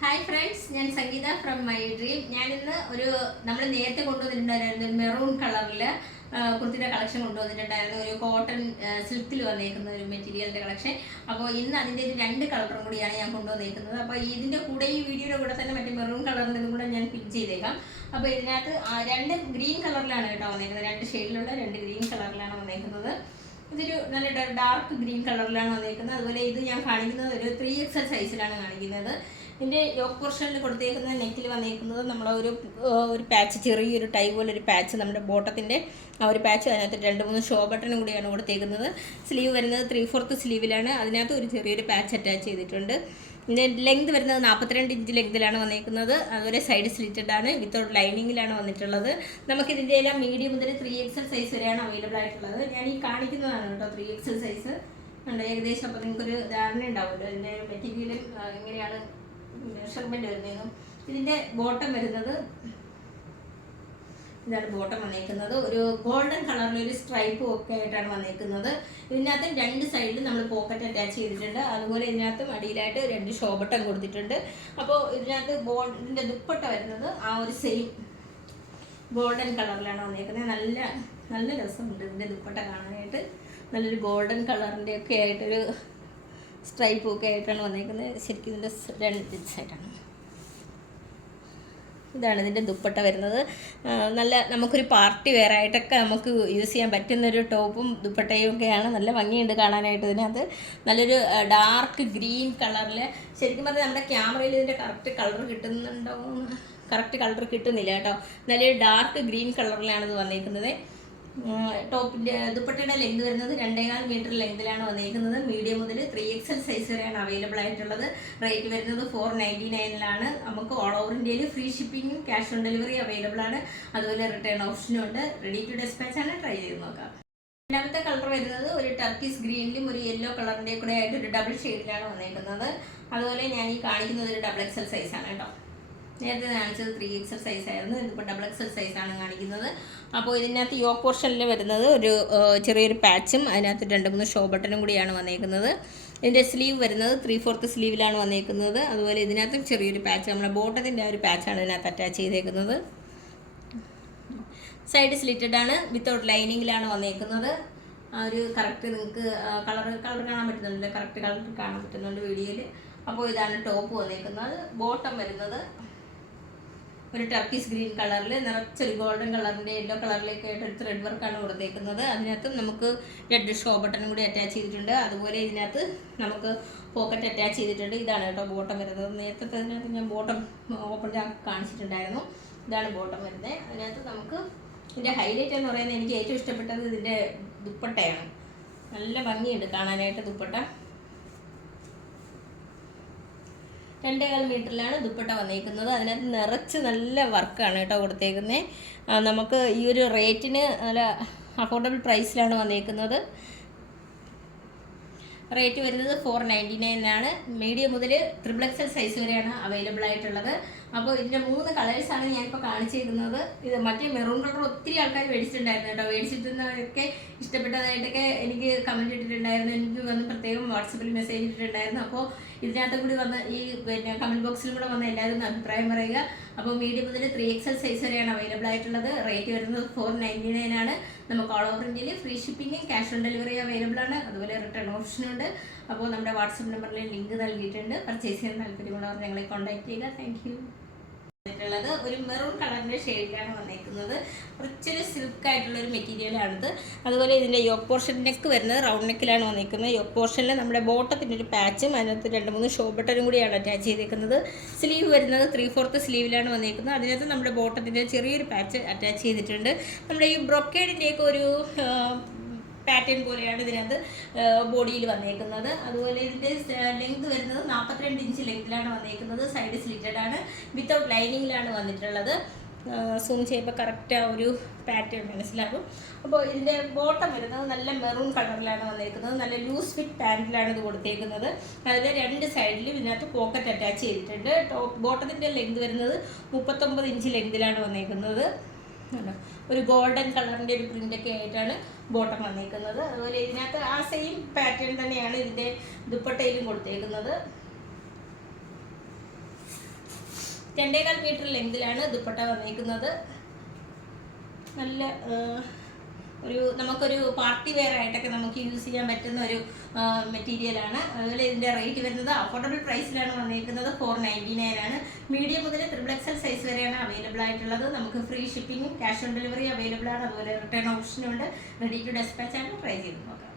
Hi friends, ഞാൻ സംഗീത from my dream. ഞാനിന്ന് നമ്മൾ നേരത്തെ കൊണ്ടുവന്നിട്ടുണ്ടായിരുന്നു മെറൂൺ കളറിൽ കുർത്തിയുടെ കളക്ഷൻ കൊണ്ടുവന്നിട്ടുണ്ടായിരുന്നു. ഒരു കോട്ടൺ സിൽക്കിൽ വന്നേക്കുന്ന ഒരു മെറ്റീരിയലിൻ്റെ കളക്ഷൻ. അപ്പോൾ ഇന്ന് അതിൻ്റെ ഒരു 2 കളറും കൂടിയാണ് ഞാൻ കൊണ്ടുവന്നേക്കുന്നത്. അപ്പോൾ ഇതിൻ്റെ കൂടെ ഈ വീഡിയോയുടെ കൂടെ തന്നെ മറ്റേ മെറൂൺ കളറിൻ്റെ കൂടെ ഞാൻ പിൻ ചെയ്തേക്കാം. അപ്പോൾ ഇതിനകത്ത് 2 ഗ്രീൻ കളറിലാണ് കേട്ടോ വന്നേക്കുന്നത്. 2 ഷെയ്ഡിലുള്ള 2 ഗ്രീൻ കളറിലാണ് വന്നേക്കുന്നത്. ഇതൊരു നല്ല ഡാർക്ക് ഗ്രീൻ കളറിലാണ് വന്നേക്കുന്നത്. അതുപോലെ ഇത് ഞാൻ കാണിക്കുന്നത് ഒരു 3XL സൈസിലാണ് കാണിക്കുന്നത്. ഇതിൻ്റെ യോക്ക് പോർഷനിൽ കൊടുത്തേക്കുന്ന നെക്കിൽ വന്നേക്കുന്നത് ഒരു പാച്ച്, ചെറിയൊരു ടൈ പോലെ ഒരു പാച്ച്, നമ്മുടെ ബോട്ടത്തിൻ്റെ ആ ഒരു പാച്ച്. അതിനകത്ത് 2-3 ഷോ ബട്ടണും കൂടിയാണ് കൊടുത്തേക്കുന്നത്. സ്ലീവ് വരുന്നത് 3/4 സ്ലീവിലാണ്. അതിനകത്ത് ഒരു ചെറിയൊരു പാച്ച് അറ്റാച്ച് ചെയ്തിട്ടുണ്ട്. ഇതിൻ്റെ ലെങ്ത് വരുന്നത് 42 ഇഞ്ച് ലെങ്തിലാണ് വന്നേക്കുന്നത്. അതുപോലെ സൈഡ് സ്ലിറ്റഡ് ആണ്, വിത്തൗട്ട് ലൈനിങ്ങിലാണ് വന്നിട്ടുള്ളത്. നമുക്കിതിൻ്റെ എല്ലാം മീഡിയം മുതൽ 3XL സൈസ് വരെയാണ് അവൈലബിൾ ആയിട്ടുള്ളത്. ഞാൻ ഈ കാണിക്കുന്നതാണ് കേട്ടോ 3XL സൈസ് ഉണ്ട് ഏകദേശം. അപ്പോൾ നിങ്ങൾക്കൊരു ധാരണ ഉണ്ടാവുമല്ലോ ഇതിൻ്റെ മെറ്റീരിയലും എങ്ങനെയാണ് മെഷർമെൻറ്റ് വരുന്നതെന്നും. ഇതിൻ്റെ ബോട്ടം വരുന്നത് ഇതാണ്. ബോട്ടം വന്നേക്കുന്നത് ഒരു ഗോൾഡൻ കളറിലൊരു സ്ട്രൈപ്പും ഒക്കെ ആയിട്ടാണ് വന്നേക്കുന്നത്. ഇതിനകത്ത് 2 സൈഡിൽ നമ്മൾ പോക്കറ്റ് അറ്റാച്ച് ചെയ്തിട്ടുണ്ട്. അതുപോലെ ഇതിനകത്തും അടിയിലായിട്ട് 2 ഷോ ബട്ടൺ കൊടുത്തിട്ടുണ്ട്. അപ്പോൾ ഇതിനകത്ത് ഇതിൻ്റെ ദുപ്പട്ട വരുന്നത് ആ ഒരു സെയിം ഗോൾഡൻ കളറിലാണ് വന്നേക്കുന്നത്. നല്ല നല്ല രസമുണ്ട് ഇതിൻ്റെ ദുപ്പട്ട കാണാനായിട്ട്. നല്ലൊരു ഗോൾഡൻ കളറിൻ്റെ ഒക്കെ ആയിട്ടൊരു സ്ട്രൈപ്പും ഒക്കെ ആയിട്ടാണ് വന്നേക്കുന്നത്. ശരിക്കും ഇതിൻ്റെ 2 സൈഡാണ്. ഇതാണ് ഇതിൻ്റെ ദുപ്പട്ട വരുന്നത്. നല്ല നമുക്കൊരു പാർട്ടി വെയർ ആയിട്ടൊക്കെ നമുക്ക് യൂസ് ചെയ്യാൻ പറ്റുന്നൊരു ടോപ്പും ദുപ്പട്ടയും ഒക്കെയാണ്. നല്ല ഭംഗിയുണ്ട് കാണാനായിട്ട്. ഇതിനകത്ത് നല്ലൊരു ഡാർക്ക് ഗ്രീൻ കളറിൽ, ശരിക്കും പറഞ്ഞാൽ നമ്മുടെ ക്യാമറയിൽ ഇതിൻ്റെ കറക്റ്റ് കളർ കിട്ടുന്നുണ്ടോ, കറക്റ്റ് കളർ കിട്ടുന്നില്ല കേട്ടോ. നല്ലൊരു ഡാർക്ക് ഗ്രീൻ കളറിലാണ് ഇത് വന്നേക്കുന്നത്. ടോപ്പിൻ്റെ ദുപ്പട്ടയുടെ ലെങ്ത് വരുന്നത് 2.25 മീറ്റർ ലെങ്തിലാണ് വന്നിരിക്കുന്നത്. മീഡിയം മുതൽ 3XL സൈസ് വരെയാണ് അവൈലബിൾ ആയിട്ടുള്ളത്. റേറ്റ് വരുന്നത് 499 നമുക്ക് ഓൾ ഓവർ ഇന്ത്യയിൽ ഫ്രീ ഷിപ്പിങ്ങും ക്യാഷ് ഓൺ ഡെലിവറി അവൈലബിൾ ആണ്. അതുപോലെ റിട്ടേൺ ഓപ്ഷനും ഉണ്ട്. റെഡി ടു ഡെസ്പാച്ച് ആണ്. ട്രൈ ചെയ്ത് നോക്കാം. രണ്ടാമത്തെ കളർ വരുന്നത് ഒരു ടർക്കിഷ് ഗ്രീനിലും ഒരു യെല്ലോ കളറിൻ്റെ കൂടെ ആയിട്ട് ഒരു ഡബിൾ ഷെയ്ഡിലാണ് വന്നിരിക്കുന്നത്. അതുപോലെ ഞാൻ ഈ കാണിക്കുന്നത് ഒരു XXL സൈസാണ് കേട്ടോ. നേരത്തെ കാണിച്ചത് 3XL സൈസ് ആയിരുന്നു. ഇതിപ്പോൾ XXL സൈസാണ് കാണിക്കുന്നത്. അപ്പോൾ ഇതിനകത്ത് യോക്ക് പോർഷനിൽ വരുന്നത് ഒരു ചെറിയൊരു പാച്ചും അതിനകത്ത് 2-3 ഷോ ബട്ടണും കൂടിയാണ് വന്നേക്കുന്നത്. ഇതിൻ്റെ സ്ലീവ് വരുന്നത് 3/4 സ്ലീവിലാണ് വന്നേക്കുന്നത്. അതുപോലെ ഇതിനകത്തും ചെറിയൊരു പാച്ച്, നമ്മുടെ ബോട്ടത്തിൻ്റെ ആ ഒരു പാച്ചാണ് ഇതിനകത്ത് അറ്റാച്ച് ചെയ്തേക്കുന്നത്. സൈഡ് സ്ലിറ്റഡ് ആണ്, വിത്തൗട്ട് ലൈനിങ്ങിലാണ് വന്നേക്കുന്നത്. ആ ഒരു കറക്റ്റ് നിങ്ങൾക്ക് കളർ കാണാൻ പറ്റുന്നുണ്ട്, കറക്റ്റ് കളർ കാണാൻ പറ്റുന്നുണ്ട് വീഡിയോയിൽ. അപ്പോൾ ഇതാണ് ടോപ്പ് വന്നേക്കുന്നത്. ബോട്ടം വരുന്നത് ഒരു ടർക്കിഷ് ഗ്രീൻ കളറിൽ നിറച്ചൊരു ഗോൾഡൻ കളറിൻ്റെ യെല്ലോ കളറിലേക്ക് ആയിട്ട് ഒരു ത്രെഡ് വർക്കാണ് കൊടുത്തേക്കുന്നത്. അതിനകത്ത് നമുക്ക് 2 ഷോ ബട്ടണും കൂടി അറ്റാച്ച് ചെയ്തിട്ടുണ്ട്. അതുപോലെ ഇതിനകത്ത് നമുക്ക് പോക്കറ്റ് അറ്റാച്ച് ചെയ്തിട്ടുണ്ട്. ഇതാണ് കേട്ടോ ബോട്ടം വരുന്നത്. നേരത്തെ അതിനകത്ത് ഞാൻ ബോട്ടം ഓപ്പൺ കാണിച്ചിട്ടുണ്ടായിരുന്നു. ഇതാണ് ബോട്ടം വരുന്നത്. അതിനകത്ത് നമുക്ക് ഇതിൻ്റെ ഹൈലൈറ്റ് എന്ന് പറയുന്നത്, എനിക്ക് ഏറ്റവും ഇഷ്ടപ്പെട്ടത് ഇതിൻ്റെ ദുപ്പട്ടയാണ്. നല്ല ഭംഗിയുണ്ട് കാണാനായിട്ട് ദുപ്പട്ട. 2.25 മീറ്ററിലാണ് ദുപ്പട്ട വന്നേക്കുന്നത്. അതിനകത്ത് നിറച്ച് നല്ല വർക്കാണ് കേട്ടോ കൊടുത്തേക്കുന്നത്. നമുക്ക് ഈ ഒരു റേറ്റിന് നല്ല അഫോർഡബിൾ പ്രൈസിലാണ് വന്നേക്കുന്നത്. റേറ്റ് വരുന്നത് 499 മീഡിയം മുതൽ XXL സൈസ് വരെയാണ് അവൈലബിൾ ആയിട്ടുള്ളത്. അപ്പോൾ ഇതിൻ്റെ 3 കളേഴ്സാണ് ഞാനിപ്പോൾ കാണിച്ചിരുന്നത്. ഇത് മറ്റേ മെറൂൺ കളർ ഒത്തിരി ആൾക്കാർ മേടിച്ചിട്ടുണ്ടായിരുന്നു കേട്ടോ. മേടിച്ചിട്ടുന്നവരൊക്കെ ഇഷ്ടപ്പെട്ടതായിട്ടൊക്കെ എനിക്ക് കമൻറ്റ് ഇട്ടിട്ടുണ്ടായിരുന്നു. എനിക്ക് വന്ന് പ്രത്യേകം വാട്സപ്പിൽ മെസ്സേജ് ഇട്ടിട്ടുണ്ടായിരുന്നു. അപ്പോൾ ഇതിനകത്തും കൂടി വന്ന് ഈ കമൻറ്റ് ബോക്സിലും കൂടെ വന്ന് എല്ലാവരും അഭിപ്രായം പറയുക. അപ്പോൾ മീഡിയം മുതൽ 3XL സൈസ് വരെയാണ് അവൈലബിൾ ആയിട്ടുള്ളത്. റേറ്റ് വരുന്നത് 499 നമുക്ക് ഓൾ ഓവർ ഇന്ത്യയിൽ free shipping cash on delivery available ആണ്. അതുപോലെ റിട്ടേൺ ഓപ്ഷനുണ്ട്. അപ്പോൾ നമ്മുടെ വാട്സപ്പ് നമ്പറിൽ ലിങ്ക് നൽകിയിട്ടുണ്ട്. പർച്ചേസ് ചെയ്യാൻ താല്പര്യമുള്ളവർ ഞങ്ങളെ കോൺടാക്ട് ചെയ്യുക. Thank you. ഒരു മെറൂൺ കളറിൻ്റെ ഷെയ്ഡിലാണ് വന്നേക്കുന്നത്. കുറച്ചൊരു സിൽക്കായിട്ടുള്ളൊരു മെറ്റീരിയലാണിത്. അതുപോലെ ഇതിൻ്റെ യോക്ക് പോർഷൻ നെക്ക് വരുന്നത് റൗണ്ട് നെക്കിലാണ് വന്നേക്കുന്നത്. യോക്ക് പോർഷനിൽ നമ്മുടെ ബോട്ടത്തിൻ്റെ ഒരു പാച്ചും അതിനകത്ത് 2-3 ഷോ ബട്ടണും കൂടിയാണ് അറ്റാച്ച് ചെയ്തേക്കുന്നത്. സ്ലീവ് വരുന്നത് 3/4 സ്ലീവിലാണ് വന്നേക്കുന്നത്. അതിനകത്ത് നമ്മുടെ ബോട്ടത്തിൻ്റെ ചെറിയൊരു പാച്ച് അറ്റാച്ച് ചെയ്തിട്ടുണ്ട്. നമ്മുടെ ഈ ബ്രൊക്കേഡിൻ്റെയൊക്കെ ഒരു പാറ്റേൺ പോലെയാണ് ഇതിനകത്ത് ബോഡിയിൽ വന്നേക്കുന്നത്. അതുപോലെ ഇതിൻ്റെ ലെങ്ത് വരുന്നത് 42 ഇഞ്ച് ലെങ്തിലാണ് വന്നേക്കുന്നത്. സൈഡ് സ്ലിറ്റഡ് ആണ്, വിത്തൗട്ട് ലൈനിങ്ങിലാണ് വന്നിട്ടുള്ളത്. സൂം ചെയ്യുമ്പോൾ കറക്റ്റ് ആ ഒരു പാറ്റേൺ മനസ്സിലാകും. അപ്പോൾ ഇതിൻ്റെ ബോട്ടം വരുന്നത് നല്ല മെറൂൺ കളറിലാണ് വന്നേക്കുന്നത്. നല്ല ലൂസ് ഫിറ്റ് പാൻറ്റിലാണ് ഇത് കൊടുത്തേക്കുന്നത്. അതിൽ 2 സൈഡിലും ഇതിനകത്ത് പോക്കറ്റ് അറ്റാച്ച് ചെയ്തിട്ടുണ്ട്. ബോട്ടത്തിൻ്റെ ലെങ്ത് വരുന്നത് 39 ഇഞ്ച് ലെങ്തിലാണ് വന്നേക്കുന്നത്. ഒരു ഗോൾഡൻ കളറിൻ്റെ ഒരു പ്രിൻ്റൊക്കെ ആയിട്ടാണ് ബോട്ടം വന്നേക്കുന്നത്. അതുപോലെ ഇതിനകത്ത് ആ സെയിം പാറ്റേൺ തന്നെയാണ് ഇതിൻ്റെ ദുപ്പട്ടയിലും കൊടുത്തേക്കുന്നത്. 2.25 മീറ്റർ ലെങ്തിലാണ് ദുപ്പട്ട വന്നിരിക്കുന്നത്. നല്ല നമുക്കൊരു പാർട്ടി വെയർ ആയിട്ടൊക്കെ നമുക്ക് യൂസ് ചെയ്യാൻ പറ്റുന്ന ഒരു മെറ്റീരിയലാണ്. അതുപോലെ ഇതിൻ്റെ റേറ്റ് വരുന്നത് അഫോർഡബിൾ പ്രൈസിലാണ് വന്നിരിക്കുന്നത്. 499 ആണ്. മീഡിയം മുതൽ XXL സൈസ് വരെയാണ് അവൈലബിൾ ആയിട്ടുള്ളത്. നമുക്ക് ഫ്രീ ഷിപ്പിങ്ങും ക്യാഷ് ഓൺ ഡെലിവറി അവൈലബിൾ ആണ്. അതുപോലെ റിട്ടേൺ ഓപ്ഷനും ഉണ്ട്. റെഡി ടു ഡെസ്പാച്ച് ആണ്. ട്രൈ ചെയ്ത് നോക്കാം.